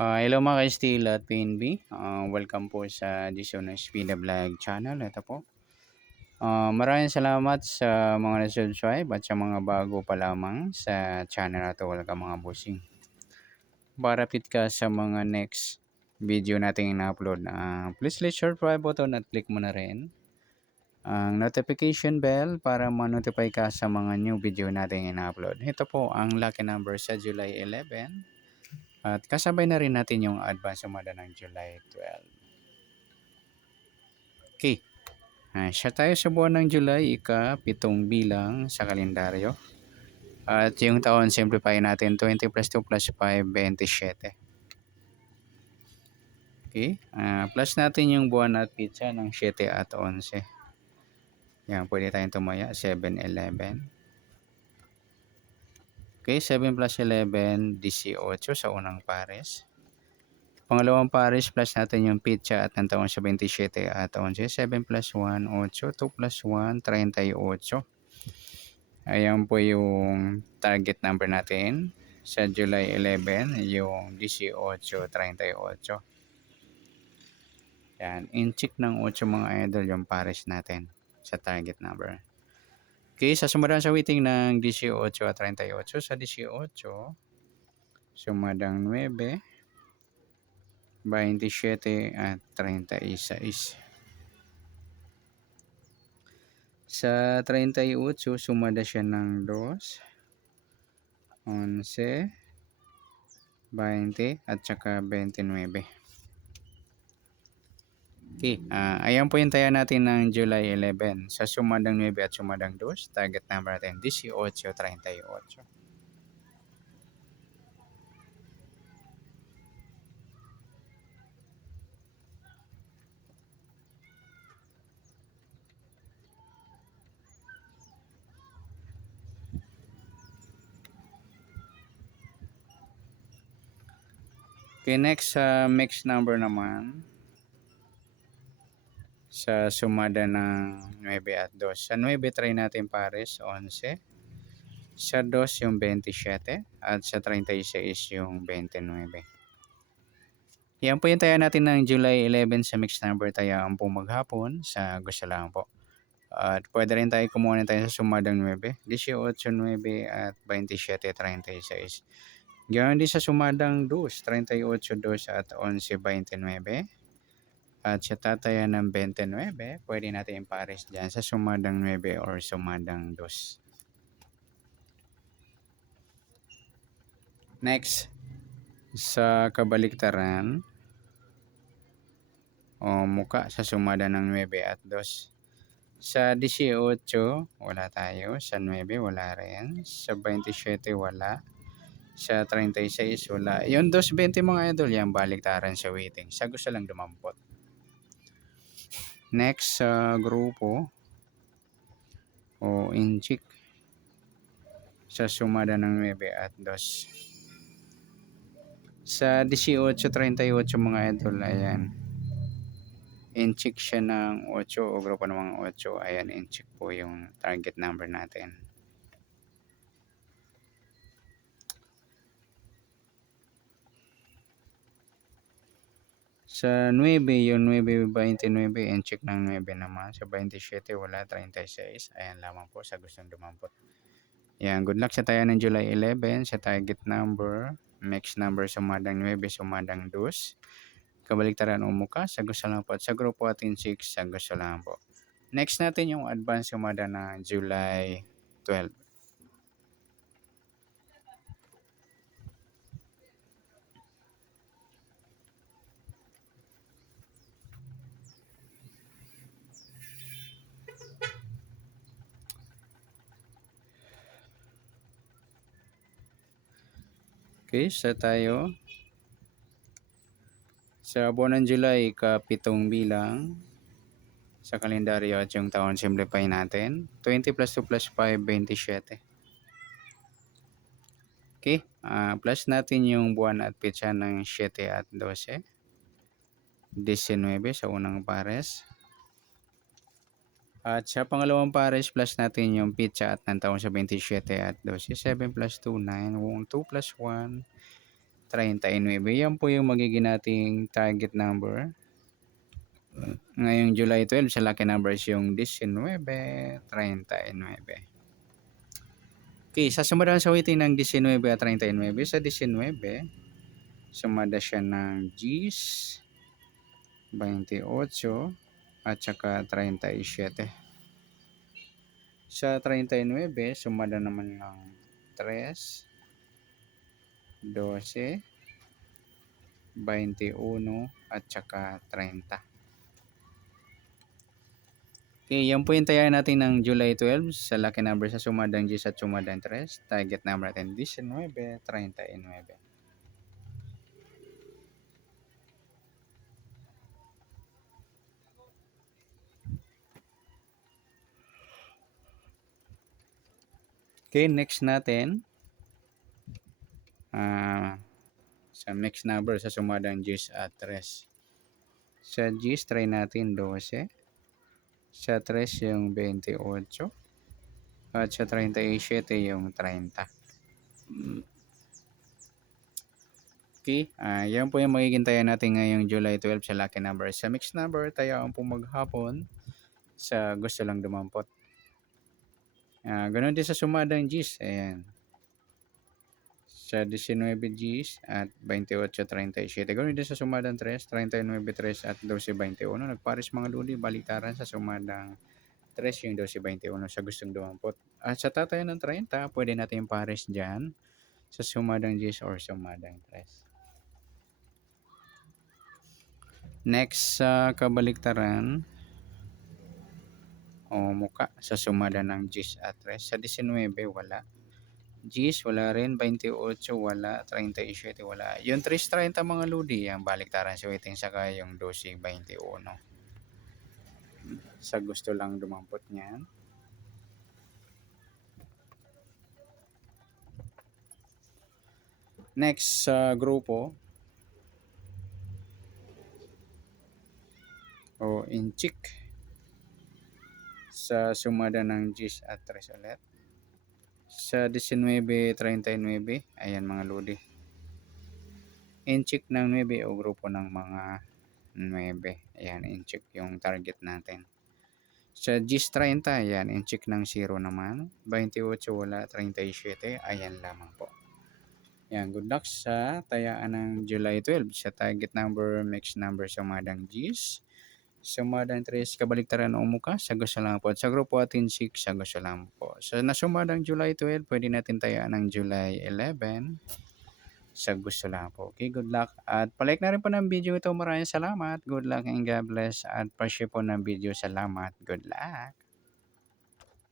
Hello mga ka-Steel at PNB. Welcome po sa edition ng Speeda Vlog channel. Ito po. Maraming salamat sa mga na-subscribe at sa mga bago pa lamang sa channel na ito. Welcome mga bossing. Para update ka sa mga next video nating ina-upload. Please click share button at click mo na rin ang notification bell para ma-notify ka sa mga new video nating ina-upload. Ito po ang lucky number sa July 11. At kasabay na rin natin yung advance sumada ng July 12. Okay. Siya tayo sa buwan ng July, ika-7 bilang sa kalendaryo. At yung taon, simplify natin, 20 plus 2 plus 5, 27. Okay. Plus natin yung buwan at pizza ng 7 at 11. Yan, pwede tayong tumaya, 7, 11. Okay, 7 plus 11, 18 sa unang pares. Pangalawang pares plus natin yung pizza at ng taon sa 27 at 11. 7 plus 1, 8. 2 plus 1, 38. Ayan po yung target number natin sa July 11, yung 18, 38. Yan, in-check ng 8 mga idol yung pares natin sa target number. Okay, sa sumadang sa waiting ng 18 at 38. Sa 18, sumadang 9, 27 at 36. Sa 38, sumada siya ng 2, 11, 20 at saka 29. Okay, ayan po yung taya natin ng July 11. Sa sumadang 9 at sumadang 2, target number natin 18, 38. Okay, next sa mix number naman. Sa sumada ng 9 at 2. Sa 9 try natin pares 11. Sa 2 yung 27 at sa 36 yung 29. Yan po yung taya natin ng July 11 sa mix number tayaan po maghapon sa gusto lang po. At pwede rin tayo kumuha tayo sa sumadang 9, 18, 9 at 27, 36. Ganoon din sa sumadang 2, 38, 2 at 11, 29. At sa tataya ng 29, pwede natin ipares dyan sa sumadang 9 or sumadang 2. Next, sa kabaliktaran o muka sa sumada ng 9 at 2. Sa 18, wala tayo. Sa 9, wala rin. Sa 27, wala. Sa 36, wala. Yung 220 mga idol, yan baliktaran sa waiting. Sa gusto lang dumampot. Next, sa grupo o inchik sa sumada ng 9 at 2. Sa 18, 38 mga idol, ayan. In-check siya ng 8 o grupo ng mga 8. Ayan, in-check po yung target number natin. Sa 9, yung 9, 29, in-check ng 9 naman. Sa 27, wala, 36. Ayan lamang po sa gustong dumampot. Yan, good luck sa tayo ng July 11 sa target number. Mix number sumadang 9, sumadang 2. Kabaliktaran umuka, sa gusto lang po. At sa grupo atin 6, sa gusto lang po. Next natin yung advance sumada na July 12. Okay, sa tayo. Sa buwan ng July, ika-7 bilang sa kalendaryo at yung taon, simplify natin. 20 plus 2 plus 5, 27. Okay, plus natin yung buwan at pitsa ng 7 at 12. 19 sa unang pares. At sa pangalawang pares, plus natin yung pitsa at ng taon sa 27 at 12. 7 plus 2, 9. 2 plus 1, 39. Yan po yung magiging nating target number. Ngayong July 12, sa lucky numbers yung 19, 39. Okay, sa sumunod sa waiting ng 19 at 39, sa 19, sumada siya ng 10, 28, at saka 37. Sa 39, sumada naman ng 3, 12, 21, at saka 30. Okay, yan po yung tayahan natin ng July 12 sa lucky number sa sumadang 10 at sumadang 3. Target number natin 19, 39. Okay, next natin. Sa next number sa sumadang 10 at 3. Sa 10, try natin 12. Sa 3 yung 28. At sa 37 yung 30. Okay, yan po yung magiging tayo natin ngayong July 12 sa lucky number. Sa mixed number, tayaan po maghapon sa gusto lang dumampot. Ganun din sa sumadang G's. Ayan. Sa 19 G's at 28, 37. Ganun din sa sumadang 3, 39, 3 at 12, 21. Nagpares mga luli, baliktaran sa sumadang 3 yung 12, 21 sa gustong dumampot. At sa tatayan ng 30, pwede natin pares dyan sa sumadang G's or sumadang 3. Next sa kabaliktaran o muka sa sumada ng 10 at 3. Sa 19 wala. 10 wala rin, 28 wala, 37 wala. Yung 330 mga ludi, ang baliktaran sa waiting saka yung 12, 21. Sa gusto lang dumampot niyan. Next sa grupo o inchik sa sumada ng 10 at 3 ulit. Sa 19, 39, ayan mga lodi. Inchik ng 9 o grupo ng mga 9. Ayan, inchik yung target natin. Sa 10, 30, ayan, inchik ng 0 naman. 28 wala, 37, ayan lamang po. Ayan, good luck sa tayaan ng July 12 sa target number, mixed number sa madang G's. Sumadang 3 kabaliktaran o muka, sa gusto lang po. At sa grupo atin 6, sa gusto lang po. Sa nasumadang July 12, pwede natin tayaan ng July 11, sa gusto lang po. Okay, good luck. At palike na rin po ng video ito. Maraming salamat. Good luck and God bless. At pa-share po ng video. Salamat. Good luck.